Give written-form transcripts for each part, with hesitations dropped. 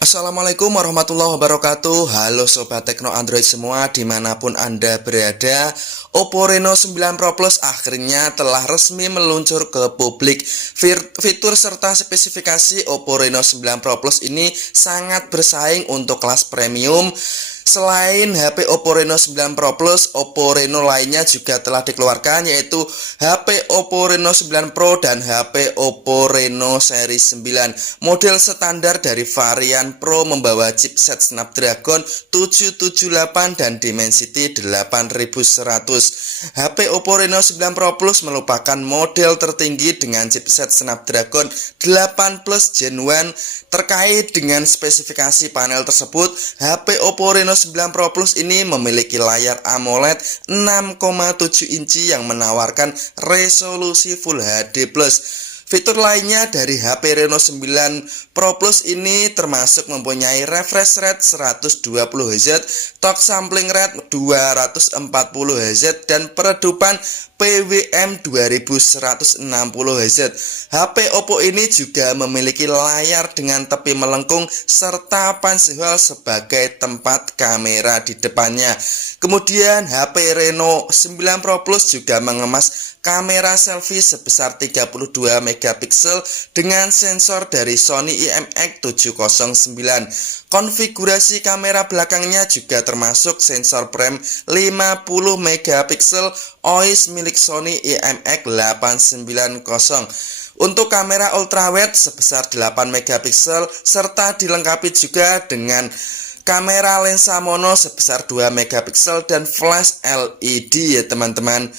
Assalamualaikum warahmatullahi wabarakatuh. Halo Sobat Tekno Android semua dimanapun Anda berada. Oppo Reno 9 Pro Plus akhirnya telah resmi meluncur ke publik. Fitur serta spesifikasi Oppo Reno 9 Pro Plus ini sangat bersaing untuk kelas premium. Selain HP Oppo Reno 9 Pro Plus, Oppo Reno lainnya juga telah dikeluarkan, yaitu HP Oppo Reno 9 Pro dan HP Oppo Reno seri 9. Model standar dari varian Pro membawa chipset Snapdragon 778 dan Dimensity 8100. HP Oppo Reno 9 Pro Plus merupakan model tertinggi dengan chipset Snapdragon 8 Plus Gen 1. Terkait dengan spesifikasi panel tersebut, HP Oppo Reno 9 Pro Plus ini memiliki layar AMOLED 6,7 inci yang menawarkan resolusi Full HD+. Fitur lainnya dari HP Reno 9 Pro Plus ini termasuk mempunyai refresh rate 120Hz, talk sampling rate 240Hz, dan peredupan PWM 2160Hz. HP Oppo ini juga memiliki layar dengan tepi melengkung serta panel sebagai tempat kamera di depannya. Kemudian HP Reno 9 Pro Plus juga mengemas kamera selfie sebesar 32 megapiksel dengan sensor dari Sony IMX709. Konfigurasi kamera belakangnya juga termasuk sensor prime 50 megapiksel OIS milik Sony IMX890. Untuk kamera ultrawide sebesar 8 megapiksel serta dilengkapi juga dengan kamera lensa mono sebesar 2 megapiksel dan flash LED ya teman-teman.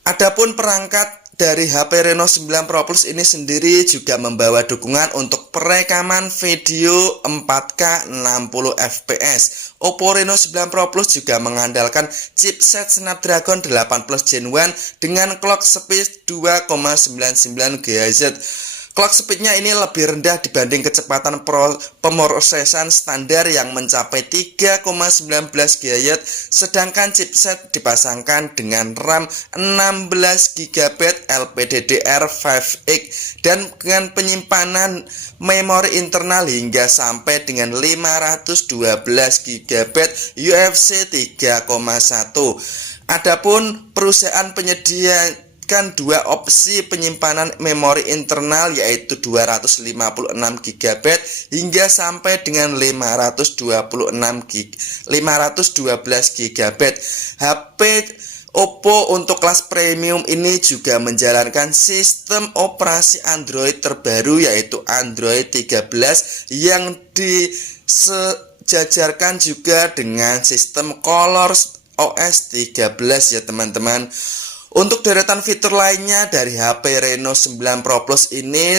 Adapun perangkat dari HP Reno 9 Pro Plus ini sendiri juga membawa dukungan untuk perekaman video 4K 60 fps. Oppo Reno 9 Pro Plus juga mengandalkan chipset Snapdragon 8 Plus Gen 1 dengan clock speed 2,99 GHz. Clock speednya ini lebih rendah dibanding kecepatan pemrosesan standar yang mencapai 3,19 GHz, sedangkan chipset dipasangkan dengan RAM 16GB LPDDR5X dan dengan penyimpanan memori internal hingga sampai dengan 512GB UFC 3,1. Adapun perusahaan penyedia dua opsi penyimpanan memori internal, yaitu 256GB hingga sampai dengan 512GB. HP Oppo untuk kelas premium ini juga menjalankan sistem operasi Android terbaru, yaitu Android 13 yang disejajarkan juga dengan sistem ColorOS 13 ya teman-teman. Untuk deretan fitur lainnya dari HP Reno 9 Pro Plus ini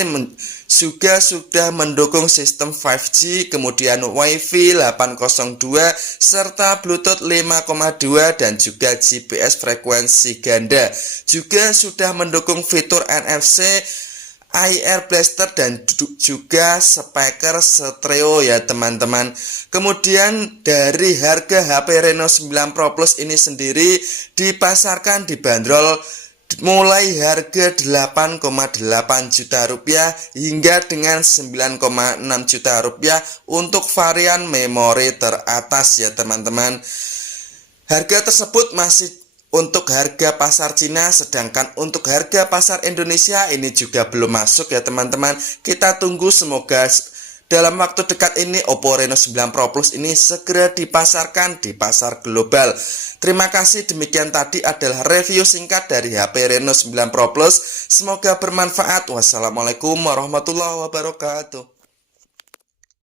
juga sudah mendukung sistem 5G, kemudian Wi-Fi 802 serta Bluetooth 5,2 dan juga GPS frekuensi ganda. Juga sudah mendukung fitur NFC, Air Blaster dan juga speaker stereo ya teman-teman. Kemudian dari harga HP Reno 9 Pro Plus ini sendiri dipasarkan dibanderol mulai harga 8,8 juta rupiah hingga dengan 9,6 juta rupiah untuk varian memori teratas ya teman-teman. Harga tersebut masih untuk harga pasar Cina, sedangkan untuk harga pasar Indonesia ini juga belum masuk ya teman-teman. Kita tunggu, semoga dalam waktu dekat ini Oppo Reno 9 Pro Plus ini segera dipasarkan di pasar global. Terima kasih, demikian tadi adalah review singkat dari HP Reno 9 Pro Plus. Semoga bermanfaat. Wassalamualaikum warahmatullahi wabarakatuh.